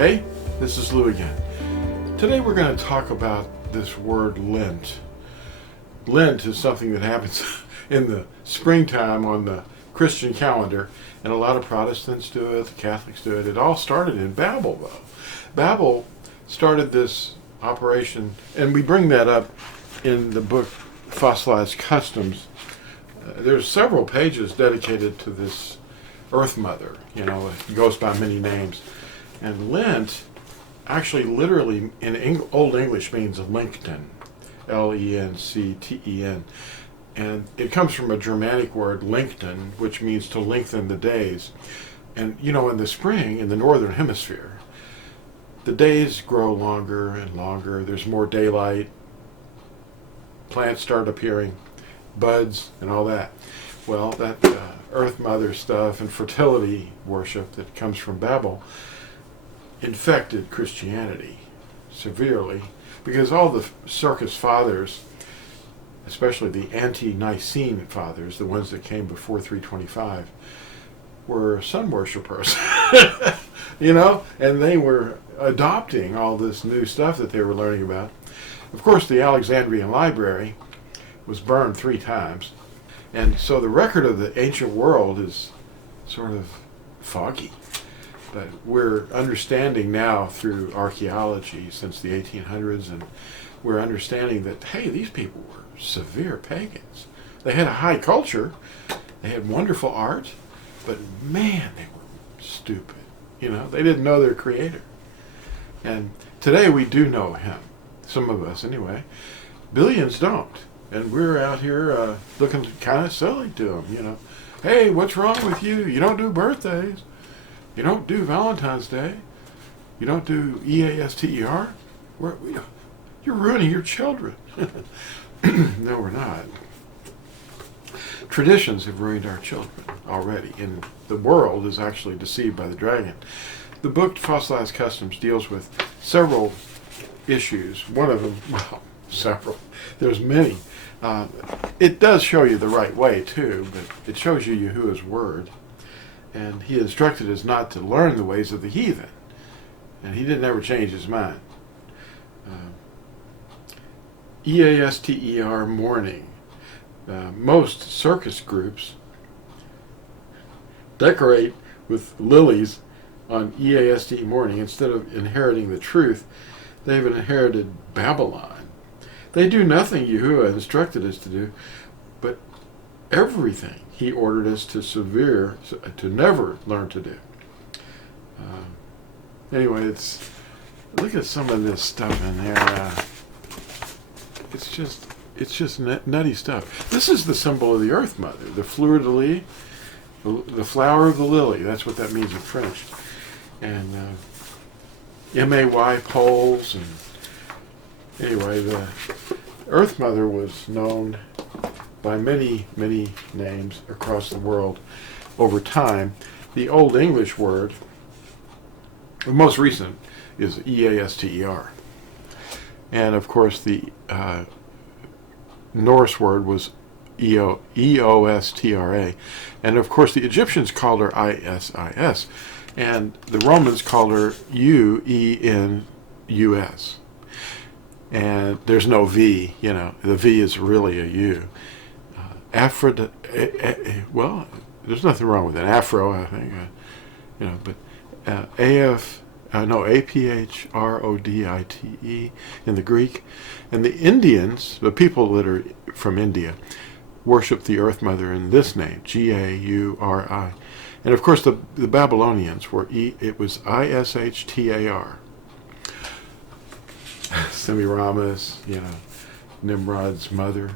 Hey, this is Lew again. Today we're going to talk about this word Lent. Lent is something that happens in the springtime on the Christian calendar, and a lot of Protestants do it, the Catholics do it. It all started in Babel, though. Babel started this operation, and we bring that up in the book Fossilized Customs. There's several pages dedicated to this Earth Mother. You know, it goes by many names. And Lent actually literally in Old English means lengthen, L-E-N-C-T-E-N. And it comes from a Germanic word, lengthen, which means to lengthen the days. And, you know, in the spring, in the northern hemisphere, the days grow longer and longer. There's more daylight. Plants start appearing, buds, and all that. Well, that Earth Mother stuff and fertility worship that comes from Babel infected Christianity severely, because all the circus fathers, especially the anti-Nicene fathers, the ones that came before 325, were sun worshipers, you know, and they were adopting all this new stuff that they were learning about. Of course, the Alexandrian library was burned 3 times, and so the record of the ancient world is sort of foggy. But we're understanding now through archaeology since the 1800s, and we're understanding that, hey, these people were severe pagans. They had a high culture, they had wonderful art, but man, they were stupid. You know, they didn't know their Creator. And today we do know Him, some of us anyway. Billions don't. And we're out here looking kind of silly to them, you know. Hey, what's wrong with you? You don't do birthdays. You don't do Valentine's Day. You don't do EASTER. You're ruining your children. No, we're not. Traditions have ruined our children already, and the world is actually deceived by the dragon. The book Fossilized Customs deals with several issues. One of them, well, several. There's many. It does show you the right way, too, but it shows you Yahuwah's word. And he instructed us not to learn the ways of the heathen. And he didn't ever change his mind. EASTER mourning. Most circus groups decorate with lilies on EAST mourning. Instead of inheriting the truth, they've inherited Babylon. They do nothing Yahuwah instructed us to do, but everything he ordered us to never learn to do. Anyway, look at some of this stuff in there. It's just nutty stuff. This is the symbol of the Earth Mother, the fleur de lis, the flower of the lily. That's what that means in French. And MAY poles. And anyway, the Earth Mother was known by many, many names across the world over time. The Old English word, the most recent, is EASTER. And of course the Norse word was EOSTRA. And of course the Egyptians called her ISIS. And the Romans called her UENUS. And there's no V, you know, the V is really a U. Well, there's nothing wrong with an afro, I think, you know, but APHRODITE in the Greek. And the Indians, the people that are from India, worship the Earth Mother in this name, GAURI. And of course the Babylonians it was ISHTAR. Semiramis, you know, Nimrod's mother,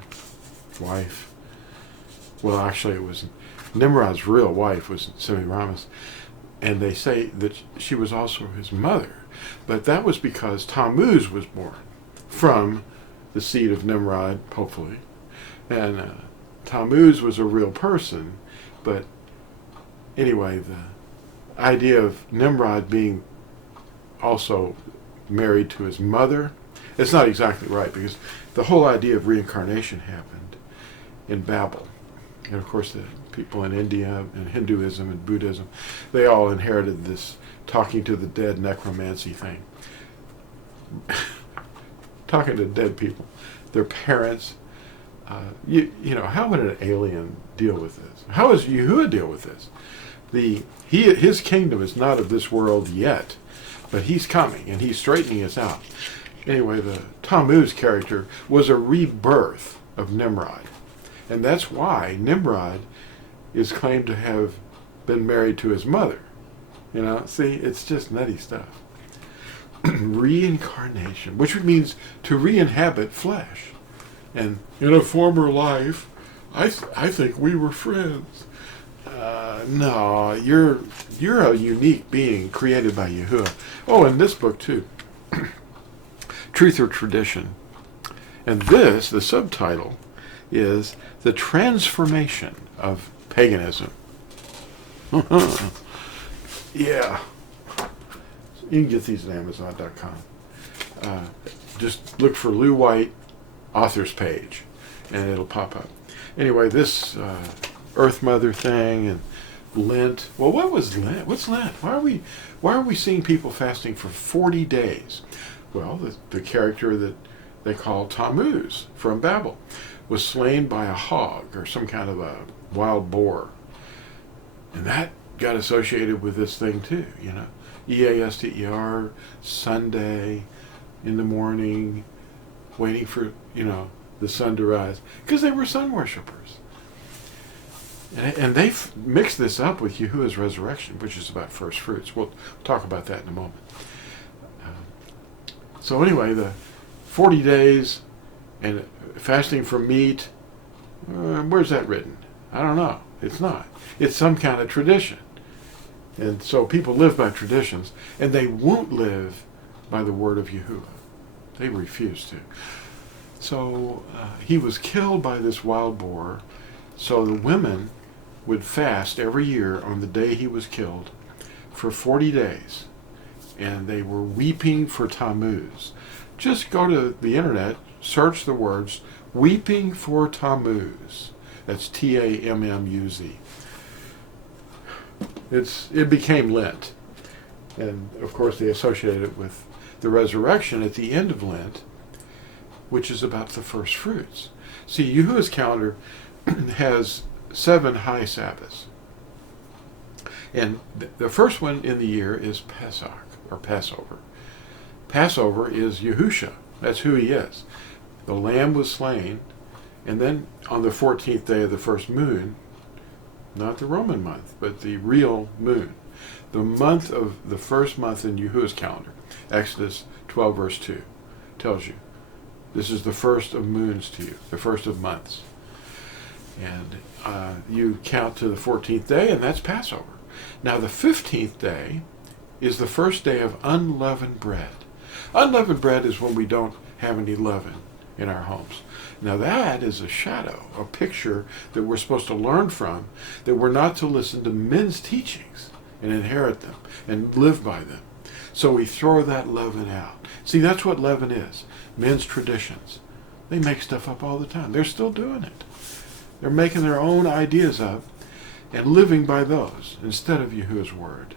wife. Well, actually, it was Nimrod's real wife was Semiramis, and they say that she was also his mother. But that was because Tammuz was born from the seed of Nimrod, hopefully. And Tammuz was a real person. But anyway, the idea of Nimrod being also married to his mother, it's not exactly right, because the whole idea of reincarnation happened in Babel. And of course, the people in India and Hinduism and Buddhism, they all inherited this talking to the dead necromancy thing. Talking to dead people, their parents. You know, how would an alien deal with this? How does Yahuah deal with this? His kingdom is not of this world yet, but he's coming and he's straightening us out. Anyway, the Tammuz character was a rebirth of Nimrod. And that's why Nimrod is claimed to have been married to his mother. You know, see, it's just nutty stuff. Reincarnation, which means to re-inhabit flesh. And in a former life, I think we were friends. No, you're a unique being created by Yahuah. Oh, and this book too, Truth or Tradition. And this, the subtitle, is The Transformation of Paganism. Yeah. You can get these at Amazon.com. Just look for Lew White author's page, and it'll pop up. Anyway, this Earth Mother thing and Lent. Well, what was Lent? What's Lent? Why are we seeing people fasting for 40 days? Well, the character that they call Tammuz from Babel was slain by a hog or some kind of a wild boar, and that got associated with this thing too. You know, Easter, Sunday in the morning, waiting for, you know, the sun to rise, because they were sun worshippers. And they've mixed this up with Yahuah's resurrection, which is about first fruits. We'll talk about that in a moment. So anyway, the 40 days and fasting from meat, where's that written? I don't know. It's not. It's some kind of tradition. And so people live by traditions, and they won't live by the word of Yahuah. They refuse to. So he was killed by this wild boar. So the women would fast every year on the day he was killed for 40 days. And they were weeping for Tammuz. Just go to the internet, search the words, weeping for Tammuz. That's Tammuz. It became Lent. And of course they associated it with the resurrection at the end of Lent, which is about the first fruits. See, Yahuah's calendar has 7 high Sabbaths. And the first one in the year is Pesach, or Passover. Passover is Yahusha. That's who he is. The lamb was slain, and then on the 14th day of the first moon, not the Roman month, but the real moon, the month of the first month in Yahuah's calendar, Exodus 12 verse 2, tells you, this is the first of moons to you, the first of months. And you count to the 14th day, and that's Passover. Now the 15th day is the first day of unleavened bread. Unleavened bread is when we don't have any leaven in our homes. Now that is a shadow, a picture that we're supposed to learn from, that we're not to listen to men's teachings and inherit them and live by them. So we throw that leaven out. See, that's what leaven is, men's traditions. They make stuff up all the time. They're still doing it. They're making their own ideas up and living by those instead of Yahuah's word.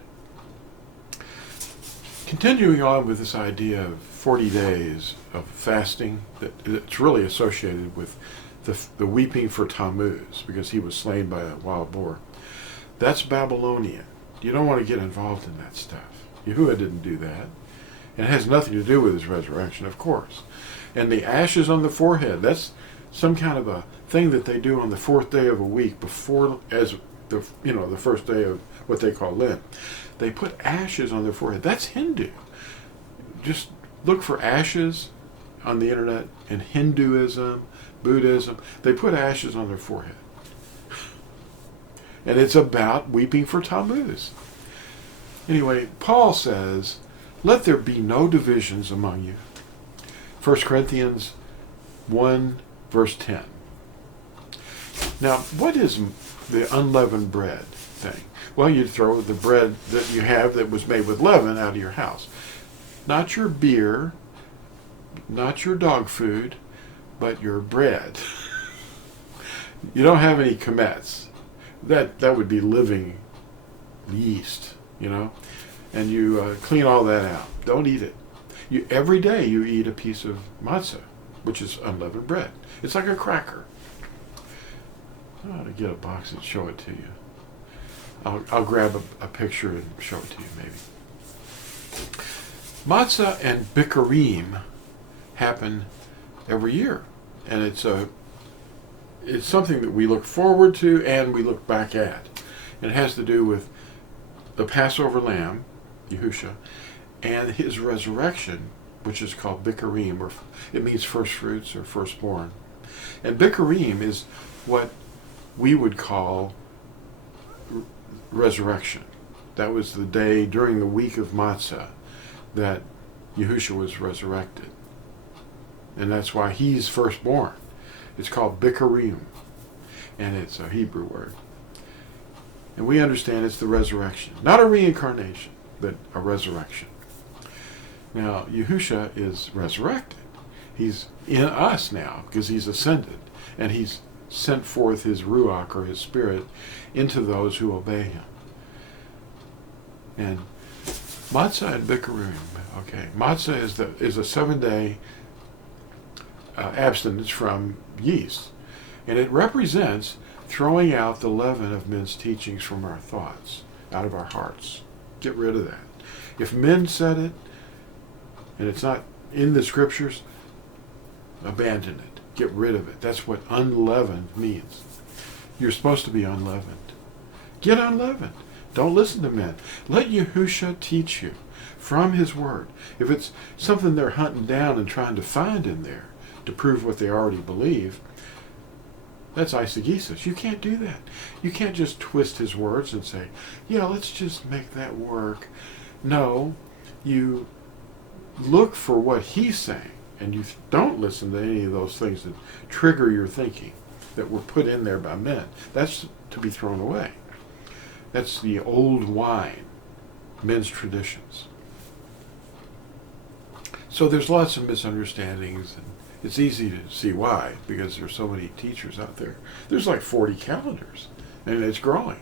Continuing on with this idea of 40 days of fasting, it's really associated with the weeping for Tammuz, because he was slain by a wild boar. That's Babylonian. You don't want to get involved in that stuff. Yahuah didn't do that. And it has nothing to do with his resurrection, of course. And the ashes on the forehead, that's some kind of a thing that they do on the 4th day of a week before, as the first day of what they call Lent. They put ashes on their forehead. That's Hindu. Just look for ashes on the internet in Hinduism, Buddhism. They put ashes on their forehead. And it's about weeping for Tammuz. Anyway, Paul says, let there be no divisions among you. 1 Corinthians 1, verse 10. Now, what is the unleavened bread thing? Well, you'd throw the bread that you have that was made with leaven out of your house. Not your beer, not your dog food, but your bread. You don't have any comets. That would be living yeast, you know. And you clean all that out. Don't eat it. Every day you eat a piece of matzah, which is unleavened bread. It's like a cracker. I ought to get a box and show it to you. I'll grab a picture and show it to you maybe. Matzah and Bikurim happen every year, and it's something that we look forward to and we look back at. And it has to do with the Passover lamb, Yahushua, and his resurrection, which is called Bikurim, or it means first fruits or firstborn. And Bikurim is what we would call resurrection. That was the day during the week of Matzah that Yahushua was resurrected. And that's why he's firstborn. It's called Bikurim, and it's a Hebrew word. And we understand it's the resurrection. Not a reincarnation, but a resurrection. Now, Yahushua is resurrected. He's in us now because he's ascended, and he's sent forth his Ruach, or his Spirit, into those who obey him. And Matzah and Bikurim, okay. Matzah is a 7-day abstinence from yeast. And it represents throwing out the leaven of men's teachings from our thoughts, out of our hearts. Get rid of that. If men said it, and it's not in the scriptures, abandon it. Get rid of it. That's what unleavened means. You're supposed to be unleavened. Get unleavened. Don't listen to men. Let Yahushua teach you from his word. If it's something they're hunting down and trying to find in there to prove what they already believe, that's eisegesis. You can't do that. You can't just twist his words and say, yeah, let's just make that work. No, you look for what he's saying, and you don't listen to any of those things that trigger your thinking that were put in there by men. That's to be thrown away. That's the old wine, men's traditions. So there's lots of misunderstandings, and it's easy to see why, because there's so many teachers out there. There's like 40 calendars, and it's growing.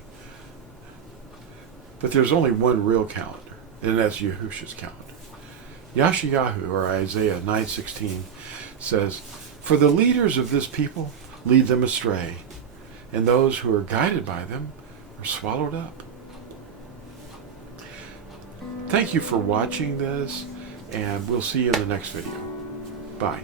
But there's only one real calendar, and that's Yahushua's calendar. Yashayahu, or Isaiah 9:16, says, "For the leaders of this people lead them astray, and those who are guided by them are swallowed up." Thank you for watching this, and we'll see you in the next video. Bye.